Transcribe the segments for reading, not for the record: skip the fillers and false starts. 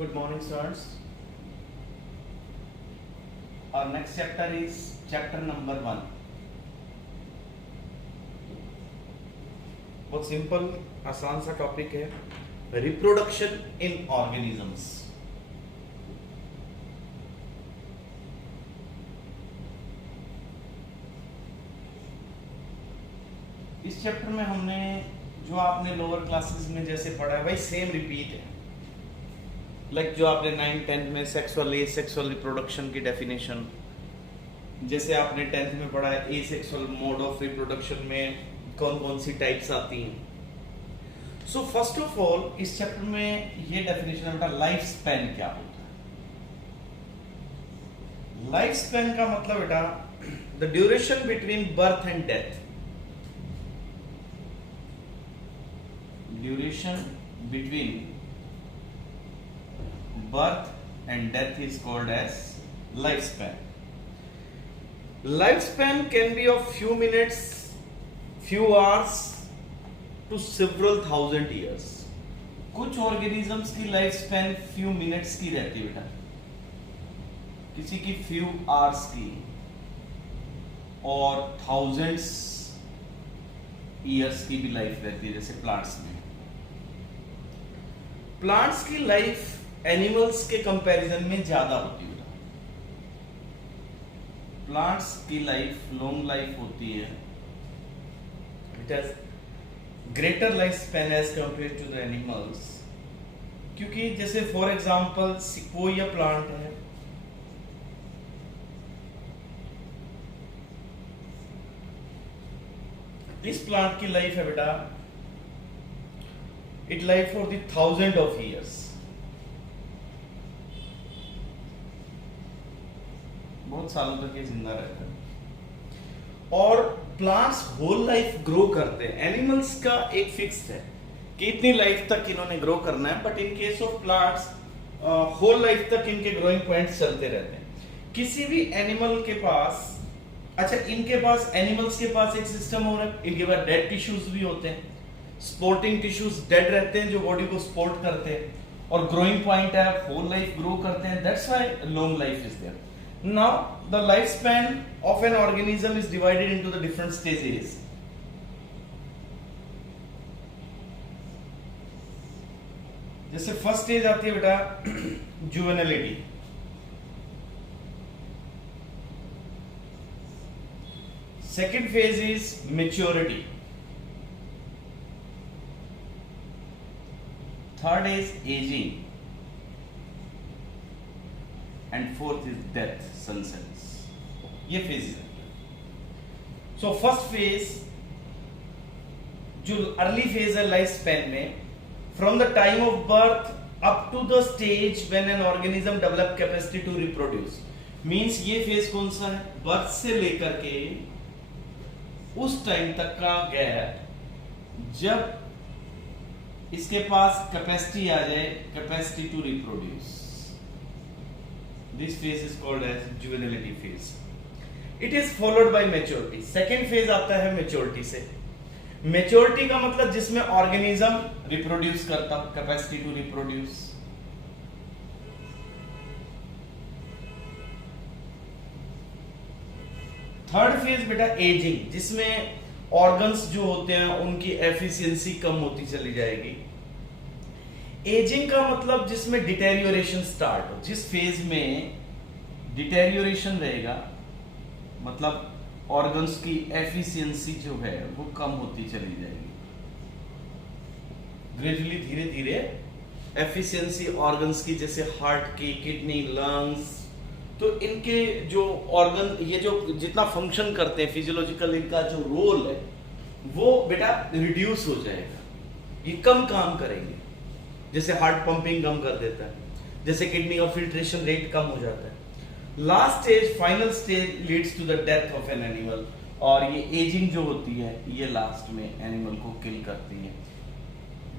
Good morning, students. Our next chapter is chapter number 1. बहुत simple आसान सा topic है, रिप्रोडक्शन इन ऑर्गेनिजम्स। इस चैप्टर में हमने जो आपने लोअर क्लासेस में जैसे पढ़ा है वही सेम रिपीट है। लाइक जो आपने 9th-10th में सेक्सुअल रिप्रोडक्शन की डेफिनेशन, जैसे आपने 10th में पढ़ा है एसेक्सुअल मोड ऑफ रिप्रोडक्शन में कौन कौन सी टाइप्स आती हैं। सो फर्स्ट ऑफ ऑल इस चैप्टर में ये डेफिनेशन है बेटा, लाइफ स्पैन क्या होता है। लाइफ स्पैन का मतलब बेटा the duration between birth and death. Duration between birth and death is called as lifespan. Lifespan can be of few minutes, few hours to several thousand years. कुछ organisms की life span few minutes की रहती है बेटा, किसी की few hours की और thousands years की भी लाइफ रहती है। जैसे प्लांट्स में, प्लांट्स की लाइफ एनिमल्स के कंपैरिजन में ज्यादा होती है। प्लांट्स की लाइफ लॉन्ग लाइफ होती है, it has greater life span as compare to the animals. क्योंकि जैसे फॉर एग्जांपल सिक्वोया प्लांट है, इस प्लांट की लाइफ है बेटा, it life for the 1000 of years. बहुत सालों तक ये जिंदा रहता है। और प्लांट्स होल लाइफ ग्रो करते हैं। एनिमल्स का एक फिक्स्ड है कि इतनी लाइफ तक इन्होंने ग्रो करना है, but in case of plants whole life तक इनके ग्रोइंग पॉइंट्स चलते रहते हैं। किसी भी एनिमल के पास, अच्छा इनके पास, एनिमल्स के पास एक सिस्टम हो रहा है, इनके पास डेड टिश्यूज भी होते हैं, स्पोर्टिंग टिश्यूज डेड रहते हैं जो बॉडी को सपोर्ट करते हैं, और ग्रोइंग पॉइंट है, होल लाइफ ग्रो करते हैं। That's why long life is there. Now the lifespan of an organism is divided into the different stages. जैसे फर्स्ट स्टेज आती है बेटा juvenility, second phase is maturity, third is aging, and fourth is death, sunset. ये phase है। So first phase जो early phase है life span में, from the time of birth up to the stage when an organism develop capacity to reproduce. Means ये phase कौन सा है, birth से लेकर के उस टाइम तक का गैप जब इसके पास कैपेसिटी आ जाए, capacity to reproduce. This phase is called as juvenility phase. It is followed by maturity. Second phase आता है maturity से। Maturity का मतलब जिसमें organism reproduce करता, capacity to reproduce। Third phase बेटा aging, जिसमें organs जो होते हैं उनकी efficiency कम होती चली जाएगी। एजिंग का मतलब जिसमें डिटेरियोरेशन स्टार्ट हो, जिस फेज में डिटेरियोरेशन रहेगा, मतलब ऑर्गन्स की एफिशिएंसी जो है वो कम होती चली जाएगी। ग्रेजुअली धीरे धीरे एफिशिएंसी ऑर्गन्स की, जैसे हार्ट की, किडनी, लंग्स, तो इनके जो ऑर्गन, ये जो जितना फंक्शन करते हैं फिजियोलॉजिकल, इनका जो रोल है वो बेटा रिड्यूस हो जाएगा, ये कम काम करेंगे। जैसे हार्ट पंपिंग कम कर देता है, जैसे किडनी का फिल्ट्रेशन रेट कम हो जाता है। Last stage, final stage leads to the death of an animal, और ये एजिंग जो होती है ये लास्ट में एनिमल को किल करती है।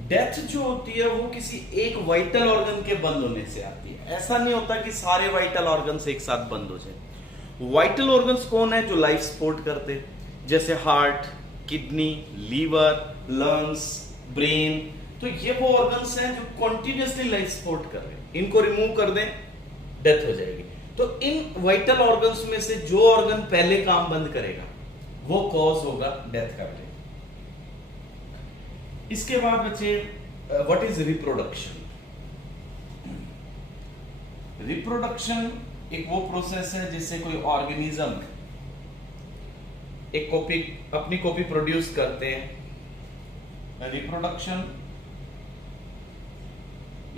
डेथ जो होती है वो किसी एक वाइटल ऑर्गन के बंद होने से आती है। ऐसा नहीं होता कि सारे वाइटल ऑर्गन्स एक साथ बंद हो जाए। वाइटल ऑर्गन्स कौन है, जो लाइफ सपोर्ट करते हैं, जैसे heart, kidney, liver, lungs, brain, तो ये वो ऑर्गन्स हैं जो कंटिन्यूअसली लाइफ सपोर्ट कर रहे हैं, इनको रिमूव कर दें डेथ हो जाएगी। तो इन वाइटल ऑर्गन्स में से जो ऑर्गन पहले काम बंद करेगा वो कॉज होगा डेथ का। इसके बाद बच्चे व्हाट इज रिप्रोडक्शन। रिप्रोडक्शन एक वो प्रोसेस है जिससे कोई ऑर्गेनिज्म एक कॉपी, अपनी कॉपी प्रोड्यूस करते हैं। रिप्रोडक्शन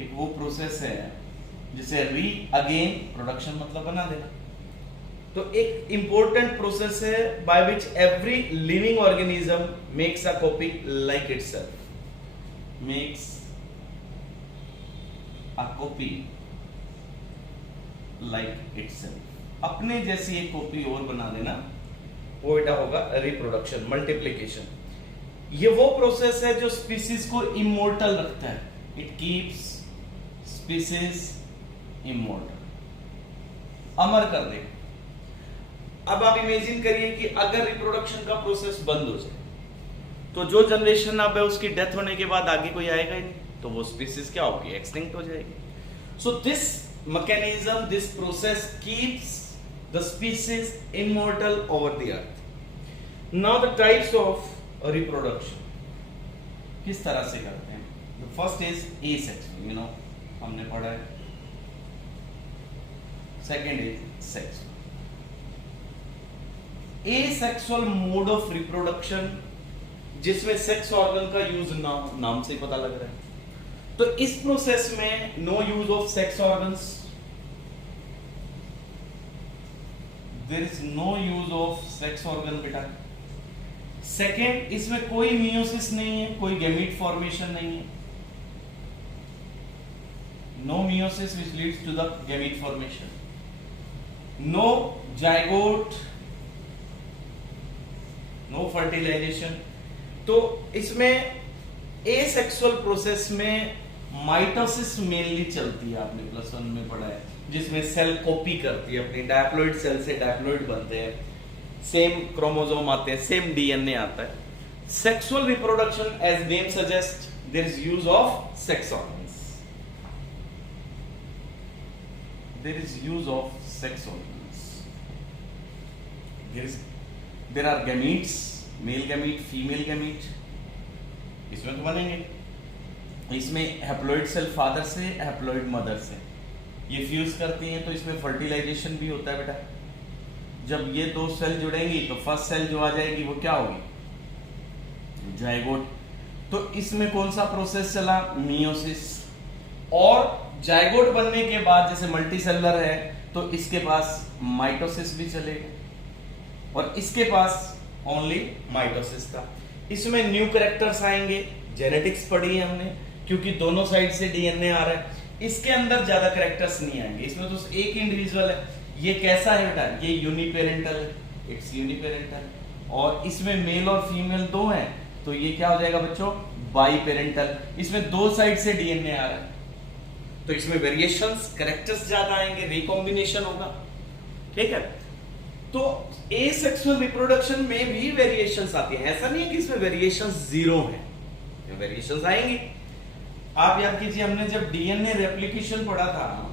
एक वो प्रोसेस है जिसे री अगेन प्रोडक्शन मतलब बना देना। तो एक इंपॉर्टेंट प्रोसेस है by which every living organism makes a copy like itself, makes a copy like itself, अपने जैसी एक कॉपी और बना देना, वो बेटा होगा रिप्रोडक्शन, मल्टीप्लिकेशन। ये वो प्रोसेस है जो स्पीसीज को इमोर्टल रखता है, इट कीप्स स्पीसीज इमोर्टल, अमर कर दे। अब आप इमेजिन करिए कि अगर रिप्रोडक्शन का प्रोसेस बंद हो जाए तो जो जनरेशन अब है उसकी डेथ होने के बाद आगे कोई आएगा ही नहीं, तो वो स्पीसीज क्या होगी, एक्सटिंक्ट हो जाएगी। So this mechanism, this process keeps the species immortal over the earth. Now the types of reproduction किस तरह से करते हैं? The first is asexual, you know, हमने पढ़ा है। Second is sexual. Asexual mode of reproduction, जिसमें सेक्स ऑर्गन का यूज नाम से ही पता लग रहा है। तो इस प्रोसेस में no use of sex organs, there is no use of sex organ बेटा। सेकेंड, इसमें कोई मियोसिस नहीं है, कोई गैमीट फॉर्मेशन नहीं है, no meiosis which leads to the gamete formation, no zygote, no fertilisation. तो इसमें एसेक्सुअल प्रोसेस में माइटोसिस मेनली चलती है, आपने +1 में पढ़ा है, जिसमें सेल कॉपी करती है अपनी, डायप्लॉइड सेल से डायप्लॉइड बनते हैं, सेम क्रोमोसोम आते हैं, सेम डीएनए आता है। Sexual reproduction as name suggest there is use of sex organs, there is use of sex organs, there are gametes, male gamete, female gamete, इसमें तो बनेंगे। इसमें हैप्लॉइड सेल फादर से, haploid mother से ये fuse करती हैं, तो इसमें फर्टिलाइजेशन भी होता है बेटा। जब ये दो सेल जुड़ेंगी तो फर्स्ट सेल जो आ जाएगी वो क्या होगी, जाइगोट। तो इसमें कौन सा प्रोसेस चला, मियोसिस। और जाइगोट बनने के बाद जैसे मल्टीसेलुलर है तो इसके पास माइटोसिस भी चलेगा, और इसके पास ओनली माइटोसिस था। इसमें न्यू कैरेक्टर्स आएंगे, जेनेटिक्स पढ़ी है हमने, क्योंकि दोनों साइड से डीएनए आ रहा है। इसके अंदर ज्यादा कैरेक्टर्स नहीं आएंगे, इसमें तो एक इंडिविजुअल है। ये कैसा है बेटा, ये यूनिपेरेंटल है, इट्स यूनिपेरेंटल। और इसमें मेल और फीमेल दो हैं, तो ये क्या हो जाएगा बच्चों, बाई पेरेंटल। इसमें दो साइड से डीएनए आ रहा है, तो इसमें वेरिएशंस, कैरेक्टर्स ज्यादा आएंगे, रिकॉम्बिनेशन होगा, ठीक है। तो एसेक्सुअल रिप्रोडक्शन में भी वेरिएशंस आती हैं, ऐसा नहीं है कि इसमें वेरिएशंस जीरो हैं, वेरिएशंस आएंगी। आप याद कीजिए, हमने जब डीएनए रेप्लिकेशन पढ़ा था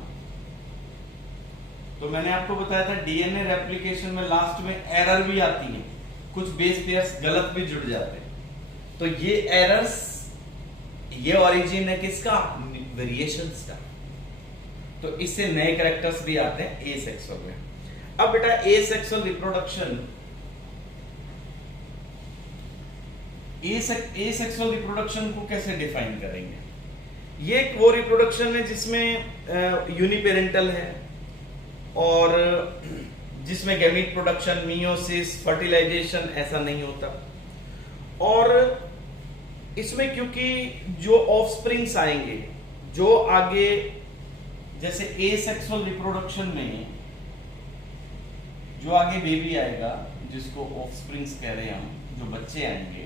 तो मैंने आपको बताया था डीएनए रेप्लिकेशन में लास्ट में एरर भी आती है, कुछ बेस पेयर्स गलत भी जुड़ जाते हैं। तो ये एरर्स, ये ओरिजिन है किसका, वेरिएशंस का। तो इससे नए कैरेक्टर्स भी आते हैं एसेक्सुअल में। अब बेटा एसेक्सुअल रिप्रोडक्शन, एसेक्सुअल रिप्रोडक्शन को कैसे डिफाइन करेंगे? ये एक वो रिप्रोडक्शन है जिसमें यूनिपेरेंटल है और जिसमें गैमीट प्रोडक्शन, मियोसिस, फर्टिलाइजेशन ऐसा नहीं होता। और इसमें क्योंकि जो ऑफस्प्रिंग्स आएंगे, जो आगे जैसे एसेक्सुअल रिप्रोडक्शन में जो आगे बेबी आएगा, जिसको ऑफस्प्रिंग्स कह रहे हैं हम, जो बच्चे आएंगे,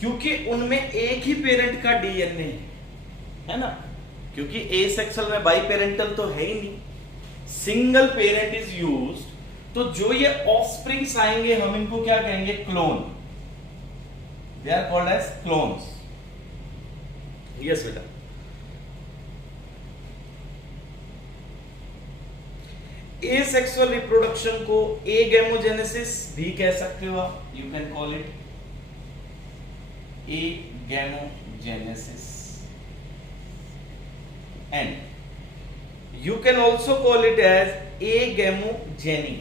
क्योंकि उनमें एक ही पेरेंट का डीएनए है ना, क्योंकि एसेक्सुअल में बाई पेरेंटल तो है ही नहीं, सिंगल पेरेंट इज यूज्ड। तो जो ये ऑफस्प्रिंग्स आएंगे हम इनको क्या कहेंगे, clone. They are called as clones. Yes बेटा, एसेक्सुअल रिप्रोडक्शन को एगैमोजेनेसिस भी कह सकते हो आप, you can call it agamogenesis, and you can also call it as agamogeny.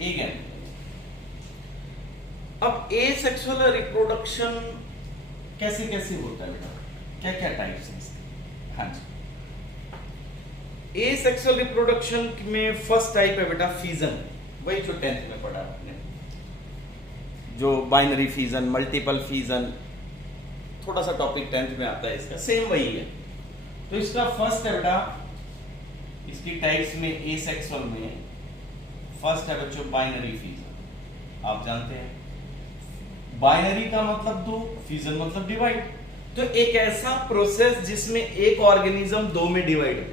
Agam. अब एसेक्सुअल रिप्रोडक्शन कैसे कैसे होता है बेटा, क्या क्या टाइप्स हैं इसके? हाँ जी, एसेक्सुअल रिप्रोडक्शन में फर्स्ट टाइप है बेटा फीजन, वही जो 10th में पढ़ा आपने, जो बाइनरी फीजन, मल्टीपल फीजन, थोड़ा सा टॉपिक 10th में आता है इसका, सेम वही है। तो इसका फर्स्ट है बेटा, इसकी टाइप्स में एसेक्सुअल में फर्स्ट है बच्चों बाइनरी फीजन। आप जानते हैं बाइनरी का मतलब दो, फीजन मतलब डिवाइड। तो एक ऐसा प्रोसेस जिसमें एक ऑर्गेनिज्म दो में डिवाइड हो,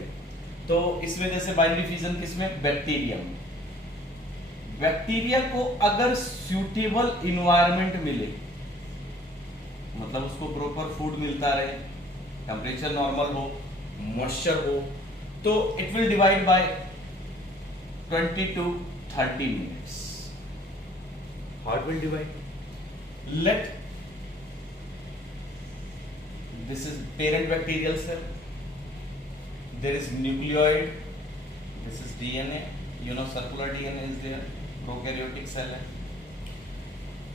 तो इसमें जैसे बाइनरी फिजन किसमें, बैक्टीरिया में। बैक्टीरिया को अगर सूटेबल इन्वायरमेंट मिले, मतलब उसको प्रॉपर फूड मिलता रहे, टेम्परेचर नॉर्मल हो, मॉइस्चर हो, तो it will divide by 20 to 30 minutes. How it will divide? Let this is parent bacterial cell. There is nucleoid. This is DNA. You know circular DNA is there. Prokaryotic cell है.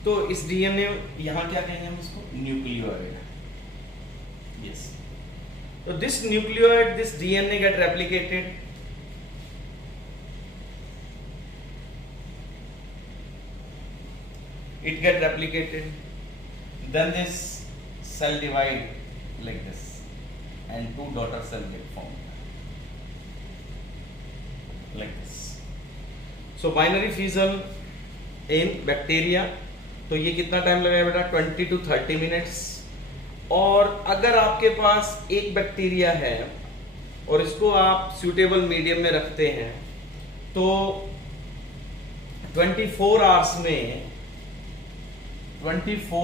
तो इस DNA यहाँ क्या कहेंगे हम इसको? Nucleoid. Yes. So this nucleoid, this DNA get replicated. It get replicated, then this cell divide like this, and two daughter cell get formed like this. So binary fission in bacteria, तो ये कितना time लगेगा बेटा? 20 to 30 minutes. और अगर आपके पास एक bacteria है और इसको आप सूटेबल मीडियम में रखते हैं, तो 24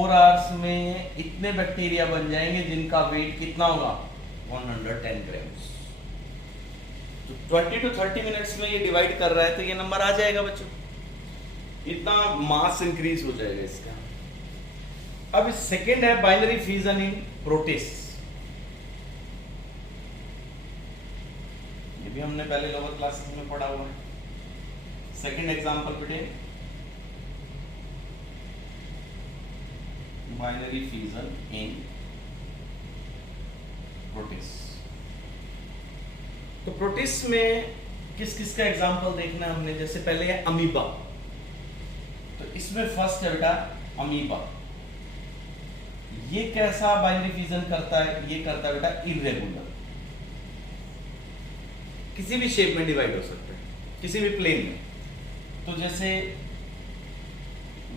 आवर्स में इतने बैक्टीरिया बन जाएंगे जिनका वेट कितना होगा? 110 ग्राम्स। तो 20 to 30 मिनट्स में ये डिवाइड कर रहा है, तो ये नंबर आ जाएगा बच्चों, इतना मास इंक्रीज हो जाएगा इसका। अब सेकेंड है बाइनरी फ्यूजन इन प्रोटिस्ट। ये भी हमने पहले लोअर क्लासेस में पढ़ा हुआ है। सेकेंड एग्जांपल बेटे, बाइनरी फ्यूजन इन प्रोटिस्ट। तो प्रोटिस्ट में किस किस का एग्जांपल देखना है हमने? जैसे पहले है अमीबा, तो इसमें फर्स्ट है बेटा अमीबा। ये कैसा बाइनरी फ्यूजन करता है? ये करता है बेटा इरेगुलर, किसी भी शेप में डिवाइड हो सकता है, किसी भी प्लेन में। तो जैसे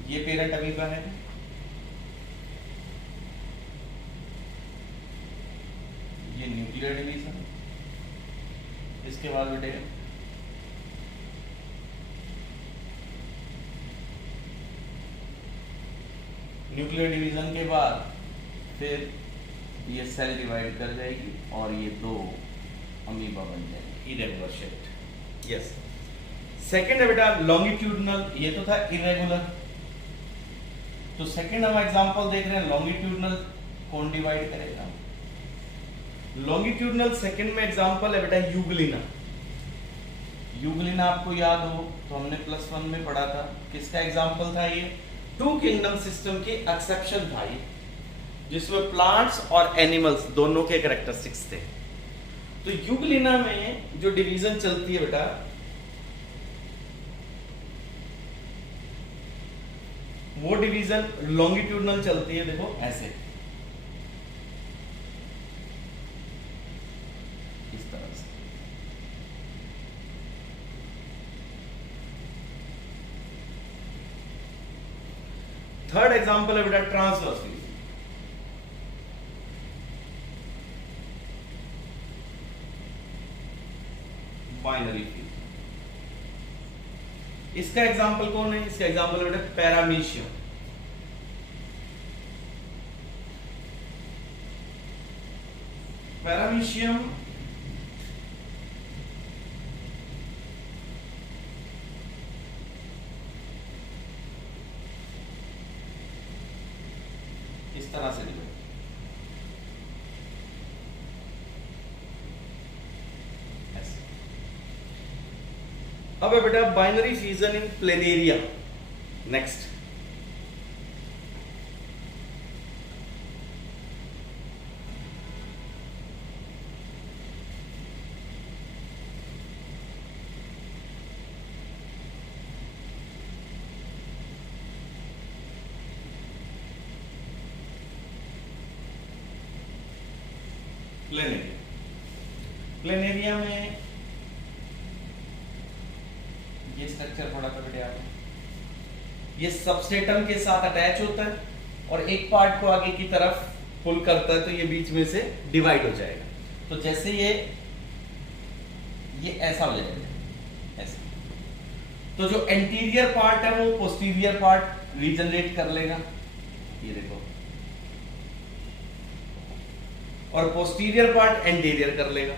ये पेरेंट अमीबा है, ये न्यूक्लियर डिवीजन, इसके बाद बेटे न्यूक्लियर डिवीजन के बाद फिर ये सेल डिवाइड कर जाएगी और ये दो अमीबा बन जाएंगे, इरेगुलर शेप्ड। यस। सेकंड है बेटा लॉन्गिट्यूडनल, ये तो था इरेगुलर। तो सेकंड हम एग्जांपल देख रहे हैं लॉन्गिट्यूडनल, कौन डिवाइड करेगा? लॉन्गिट्यूडनल सेकंड में एग्जांपल है बेटा यूग्लिना। यूग्लिना आपको याद हो तो हमने +1 में पढ़ा था, किसका एग्जांपल था? ये टू किंगडम सिस्टम की एक्सेप्शन था ये, जिसमें प्लांट्स और एनिमल्स दोनों के कैरेक्टरिस्टिक्स थे। तो यूग्लिना में जो डिवीजन चलती है बेटा, वो डिवीजन लॉन्गिट्यूडनल चलती है, देखो ऐसे, इस तरह से। थर्ड एग्जांपल है बेटा ट्रांसवर्स फ्यूजन। बाइनरी फ्यूजन, इसका एग्जाम्पल कौन है? इसका एग्जाम्पल बेटा पैरामीशियम। पैरामीशियम इस तरह से डिवाइड। अब है बेटा बाइनरी फ्यूजन इन प्लेनेरिया। Next, planaria. प्लेनेरिया में ये स्ट्रक्चर थोड़ा सा बढ़िया है। ये सबस्ट्रेटम के साथ अटैच होता है और एक पार्ट को आगे की तरफ पुल करता है, तो ये बीच में से डिवाइड हो जाएगा। तो जैसे ये ऐसा हो जाएगा, ऐसा। तो जो एंटीरियर पार्ट है वो पोस्टीरियर पार्ट रीजनरेट कर लेगा, ये देखो, और पोस्टीरियर पार्ट एंटीरियर कर लेगा।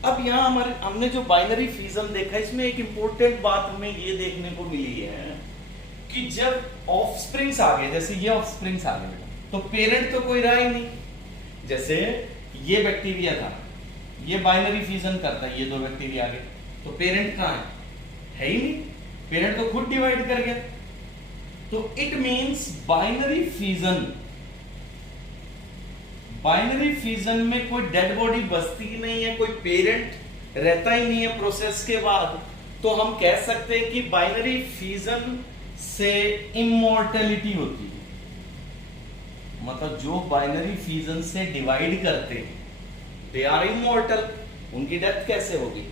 अब यहां हमने जो बाइनरी फ्यूजन देखा, इसमें एक इंपॉर्टेंट बात हमें ये देखने को मिली है कि जब ऑफस्प्रिंग्स आ गए, जैसे ये ऑफस्प्रिंग्स आ गए बेटा, तो पेरेंट तो कोई रहा ही नहीं। जैसे ये बैक्टीरिया था, ये बाइनरी फ्यूजन करता है, ये दो बैक्टीरिया आ गए, तो पेरेंट कहां है ही नहीं, पेरेंट तो खुद डिवाइड कर गया। तो इट मींस बाइनरी फ्यूजन में कोई डेड बॉडी बचती ही नहीं है, कोई पेरेंट रहता ही नहीं है प्रोसेस के बाद। तो हम कह सकते हैं कि बाइनरी फ्यूजन से इमॉर्टैलिटी होती है। मतलब जो बाइनरी फ्यूजन से डिवाइड करते हैं दे आर इमॉर्टल। उनकी डेथ कैसे होगी?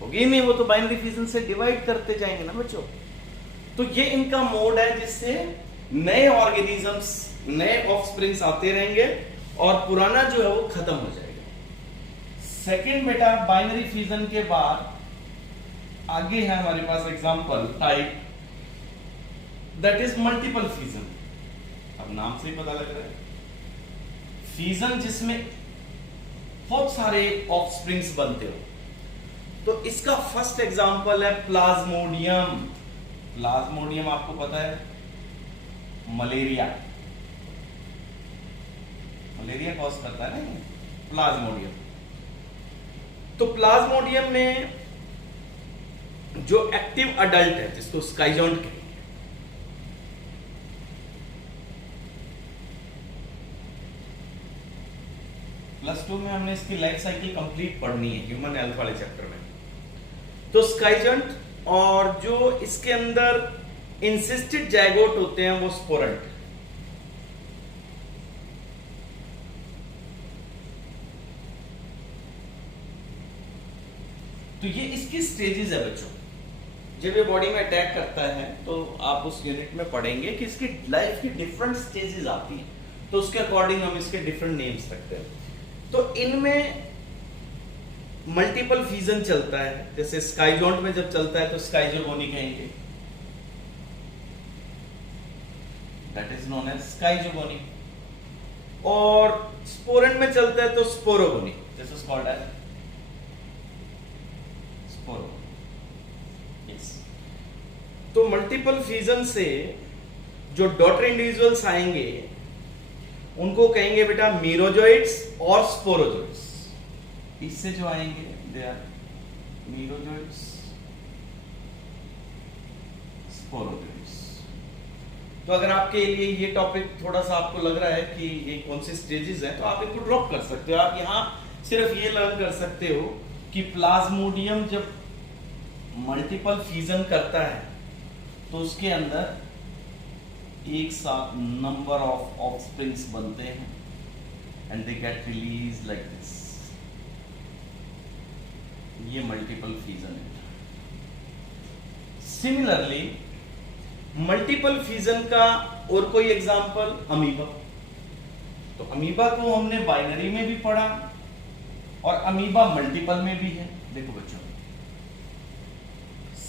होगी नहीं, वो तो बाइनरी फ्यूजन से डिवाइड करते जाएंगे ना बच्चों। तो ये इनका मोड है जिससे नए ऑर्गेनिजम्स, नए ऑफस्प्रिंग्स आते रहेंगे और पुराना जो है वो खत्म हो जाएगा। सेकेंड बेटा, बाइनरी फ्यूजन के बाद आगे है हमारे पास example type, that is multiple fusion. अब नाम से ही पता लग रहा है, फ्यूजन जिसमें बहुत सारे ऑफस्प्रिंग्स बनते हो। तो इसका फर्स्ट एग्जांपल है प्लाज्मोडियम। प्लाज्मोडियम आपको पता है मलेरिया कॉज करता है ना प्लाज्मोडियम। तो प्लाज्मोडियम में जो एक्टिव अडल्ट है, जिसको स्काइजोंट कहते हैं, +2 में हमने इसकी लाइफ साइकिल कंप्लीट पढ़नी है ह्यूमन हेल्थ वाले चैप्टर में। तो स्काइजोंट और जो इसके अंदर इंसिस्टेड जाइगोट होते हैं वो स्पोरेंट। तो ये इसकी स्टेजेस है बच्चों। जब ये बॉडी में अटैक करता है तो आप उस यूनिट में पढ़ेंगे कि इसकी लाइफ की डिफरेंट स्टेजेस आती हैं, तो उसके अकॉर्डिंग हम इसके डिफरेंट नेम्स रखते हैं। तो इनमें मल्टीपल फ्यूजन चलता है। जैसे स्काइजोंट में जब चलता है तो स्काइजोगोनी कहेंगे, that is known as schizogony. और स्पोरेंट में चलता है तो sporogony, this is called as sporogony. Yes. तो मल्टीपल फ्यूजन से जो डॉटर इंडिविजुअल्स आएंगे उनको कहेंगे बेटा मीरोजोइड्स और स्पोरोजोइड्स। इससे जो आएंगे दे आर मीरोजोइड्स, स्पोरोजोइड्स। तो अगर आपके लिए ये टॉपिक थोड़ा सा आपको लग रहा है कि ये कौन सी स्टेजेस हैं, तो आप इनको ड्रॉप कर सकते हो। आप यहां सिर्फ ये लर्न कर सकते हो कि प्लाज्मोडियम जब मल्टीपल फ्यूजन करता है तो उसके अंदर एक साथ नंबर ऑफ ऑफस्प्रिंग्स बनते हैं and they get release like this. ये मल्टीपल फ्यूजन है। सिमिलरली मल्टीपल फ्यूजन का और कोई एग्जांपल, अमीबा। तो अमीबा को हमने बाइनरी में भी पढ़ा और अमीबा मल्टीपल में भी है। देखो बच्चों,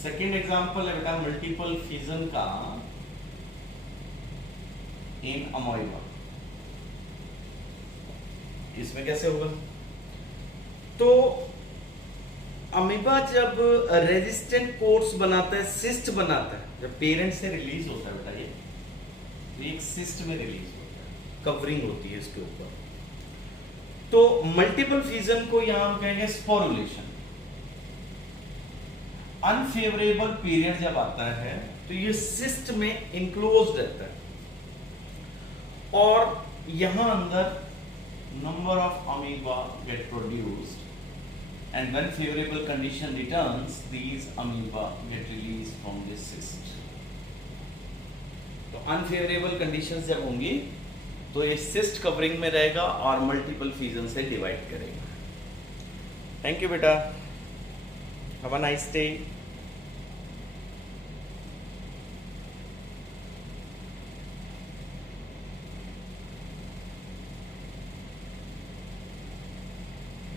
सेकेंड एग्जाम्पल है बेटा मल्टीपल फिजन का इन अमोइबा। इसमें कैसे होगा? तो अमीबा जब रेजिस्टेंट कोट्स बनाता है, सिस्ट बनाता है, जब पेरेंट से रिलीज होता है बेटा, ये एक सिस्ट में रिलीज होता है, कवरिंग होती है इसके ऊपर। तो मल्टीपल फिजन को यहां हम कहेंगे स्पोरुलेशन। अनफेवरेबल पीरियड जब आता है तो ये सिस्ट में इंक्लोज रहता है और यहां अंदर number of amoeba get produced and when favorable condition returns these amoeba get released from this cyst। तो unfavorable conditions जब होंगी तो ये cyst कवरिंग में रहेगा और मल्टीपल फिजन से डिवाइड करेगा। थैंक यू बेटा, हैव अ नाइस डे।